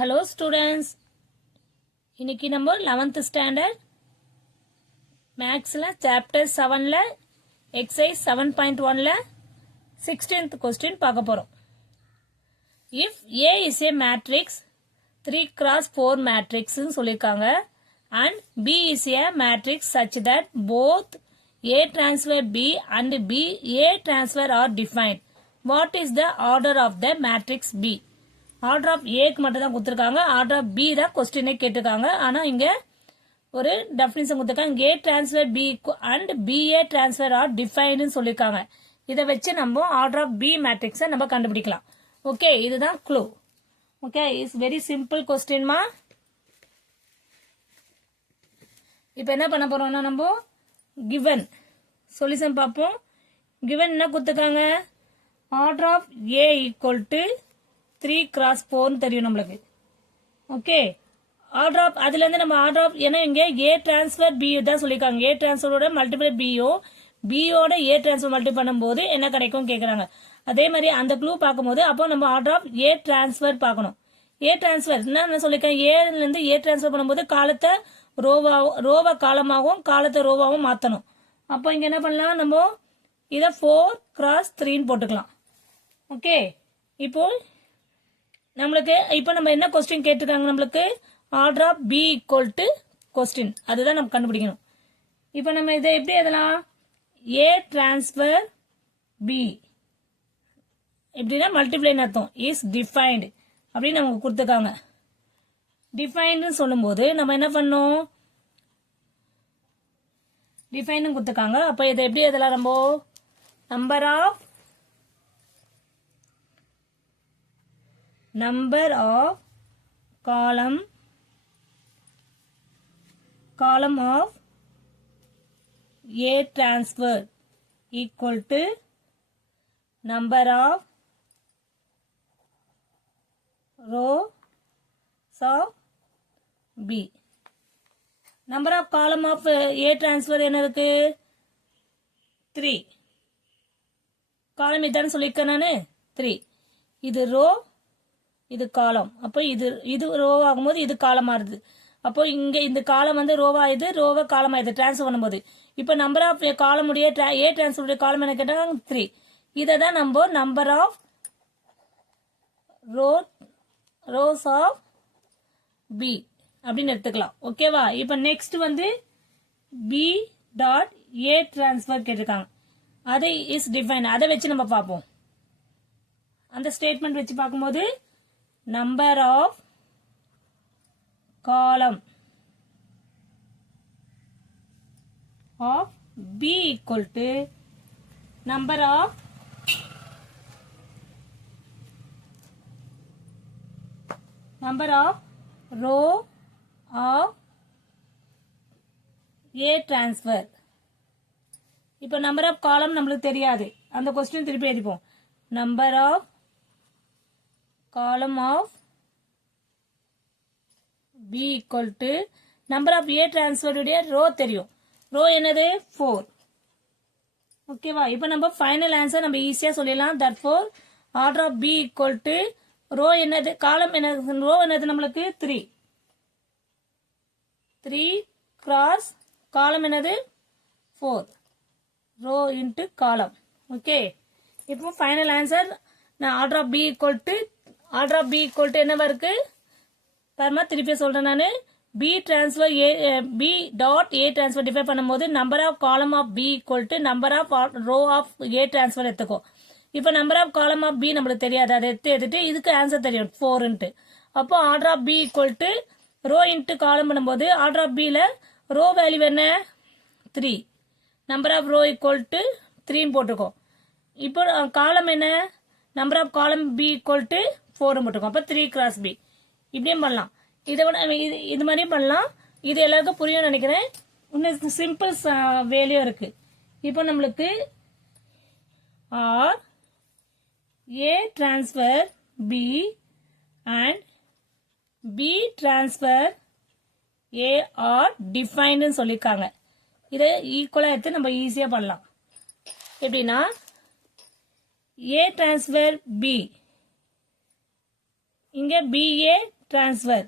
Hello students, இன்னைக்கு நம்ம 11th standard Mathsல chapter 7ல exercise 7.1ல 16th question பார்க்க போறோம். If A is a matrix 3 cross 4 matrix ன்னு சொல்லிருக்காங்க and B is a matrix such that both A transfer B and B A transfer are defined. What is the order of the matrix B? Order of ஏக்கு மட்டும் தான் கொடுத்துருக்காங்க. Order of B தான் கொஸ்டினே கேட்டிருக்காங்க. ஆனால் இங்கே ஒரு டெஃபினிஷன் கொடுத்துருக்காங்க. A transfer B and BA transfer are டிஃபைன்னு சொல்லியிருக்காங்க. இதை வச்சு நம்ம ஆர்டர் ஆஃப் பி மேட்ரிக்ஸை நம்ம கண்டுபிடிக்கலாம். ஓகே, இதுதான் clue. Okay, it's very simple கொஸ்டின்மா. இப்போ என்ன பண்ண போறோம்னா நம்ம கிவன் சொல்யூஷன் பார்ப்போம். கிவன் என்ன கொடுத்துருக்காங்க? Order of A equal to 3 cross 4 தெரியும் நம்மளுக்கு. ஓகே, ஆர்டர் ஆஃப் அதுல இருந்து நம்ம ஆர்டர் ஆஃப் ஏன்னா இங்க ஏ டிரான்ஸ்ஃபர் பி தான் சொல்லிருக்காங்க. ஏ டிரான்ஸ்ஃபரோட மல்டிபிள் பியோட ஏ டிரான்ஸ்ஃபர் மல்டிபிள் பண்ணும்போது என்ன கிடைக்கும் கேக்குறாங்க. அதே மாதிரி அந்த க்ளூ பார்க்கும்போது அப்போ நம்ம ஆர்டர் ஆஃப் ஏ டிரான்ஸ்ஃபர் பார்க்கணும். ஏ டிரான்ஸ்ஃபர் என்ன சொல்லிருக்கேன்? ஏல இருந்து ஏ டிரான்ஸ்ஃபர் பண்ணும்போது காலத்தை ரோவா காலமாகவும் காலத்தை ரோவாவும் மாத்தணும். அப்போ இங்க என்ன பண்ணலாம்? நம்ம இதை 4 cross 3 போட்டுக்கலாம். ஓகே, இப்போ நம்மளுக்கு இப்போ நம்ம என்ன கொஸ்டின் கேட்டிருக்காங்க? நம்மளுக்கு order of B equal to question, அதுதான் நம்ம கண்டுபிடிக்கணும். இப்போ நம்ம இதை எப்படி எழுதலாம்? ஏ டிரான்ஸ்ஃபர் பி எப்படின்னா மல்டிப்ளைன்னு அர்த்தம். இஸ் டிஃபைன்டு அப்படின்னு நமக்கு கொடுத்துருக்காங்க. டிஃபைன்னு சொல்லும்போது நம்ம என்ன பண்ணோம்? டிஃபைன்னு கொடுத்துருக்காங்க. அப்போ இதை எப்படி எழுதலாம்? நம்ம number of column of A transfer equal to number of rows of B. Number of column of A transfer என்ன இருக்கு? 3. column இதான் சொல்லிருக்கேன் நானு 3. இது ரோ, இது காலம். அப்போ இது ரோவா ஆகும்போது இது காலம் ஆறுது. அப்போ இங்க இந்த காலம் வந்து ரோவா இது ரோவா காலம் ஆயுது டிரான்ஸ்ஃபர் பண்ணும்போது. இப்போ நம்பர் ஆஃப் காலம் உடைய ஏ டிரான்ஸ்ஃபர் உடைய காலம் என்ன கேட்டாங்க? 3. இதை தான் நம்ம number of rows of B அப்படின்னு எடுத்துக்கலாம். ஓகேவா? இப்போ நெக்ஸ்ட் வந்து பி டாட் ஏ டிரான்ஸ்ஃபர் கேட்டிருக்காங்க. அதை இஸ் டிஃபைன், அதை வச்சு நம்ம பார்ப்போம். அந்த ஸ்டேட்மெண்ட் வச்சு பார்க்கும்போது number of column of B equal to number of row of A transfer. இப்போ number of column நம்மளுக்கு தெரியாது. அந்த கொஸ்டின் திருப்பி எழுதிப்போம். number of column of B equal to number of A transfer உடைய row தெரியும். row என்னது? 4. ஓகேவா? இப்போ நம்ம ஃபைனல் ஆன்சர் நம்ம ஈஸியா சொல்லிடலாம். therefore order of B equal to row என்னது? column என்னது? row என்னது? நம்மளுக்கு 3 cross column என்னது? 4. row into column. ஓகே, இப்போ ஃபைனல் ஆன்சர் நான் order of B equal to என்னவா இருக்கு பாருமா, திருப்பி சொல்றேன் நானு. B transfer B dot A transfer define பண்ணும்போது number of column of B equal to number of row of A transfer எடுத்துக்கோ. இப்போ number of column of B நம்மளுக்கு தெரியாது, அதை எடுத்துட்டு இதுக்கு ஆன்சர் தெரியும் 4. அப்போ order of B equal to row into column பண்ணும்போது ஆர்டர் ஆஃப் பில ரோ வேல்யூ என்ன? 3. Number of row equal to 3 போட்டுக்கோ. இப்போ காலம் என்ன? Number of column B equal to 4 போட்டுக்கோ. அப்போ 3 cross B இப்படியும் பண்ணலாம். இதை விட இது மாதிரியும் பண்ணலாம். இது எல்லாருக்கும் புரியும் நினைக்கிறேன். இன்னும் சிம்பிள் வேலையும் இருக்கு. இப்போ நம்மளுக்கு are A transfer B and B transfer A are டிஃபைன்னு சொல்லியிருக்காங்க. இதை ஈக்குவலா எடுத்து நம்ம ஈஸியா பண்ணலாம். எப்படின்னா A transfer B. இங்க BA transfer.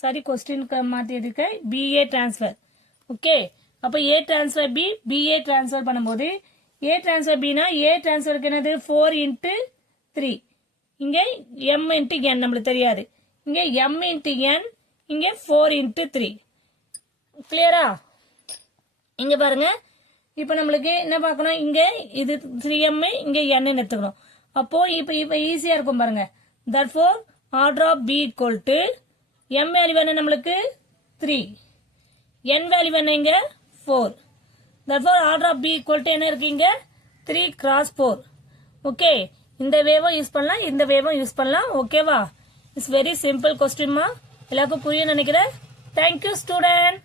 Sorry, question மாத்தியதுக்கு BA transfer. Okay. அப்ப A transfer B, BA transfer பண்ணும்போது A transfer B னா A transfer என்னது 4 into 3. இங்க M into N நம்மளுக்கு தெரியாது. இங்க M into N, இங்க 4 into 3. கிளியரா? இங்க பாருங்க. இப்ப நம்மளுக்கு என்ன பார்க்கணும்? இங்க இது 3M, இங்க N எடுத்துக்கணும். அப்போ இப்ப ஈஸியா இருக்கும் பாருங்க. Therefore, order of B equal to M value என்ன நம்மளுக்கு 3. N வேல்யூ என்ன இங்க 4. Therefore, order of B equal to என்ன இருக்கு இங்க 3 cross 4. ஓகே. இந்த வேவும் யூஸ் பண்ணலாம், இந்த வேவும் யூஸ் பண்ணலாம். ஓகேவா? இட்ஸ் வெரி சிம்பிள் கொஸ்டின்மா. எல்லாருக்கும் புரியும் நினைக்கிறேன். Thank you student.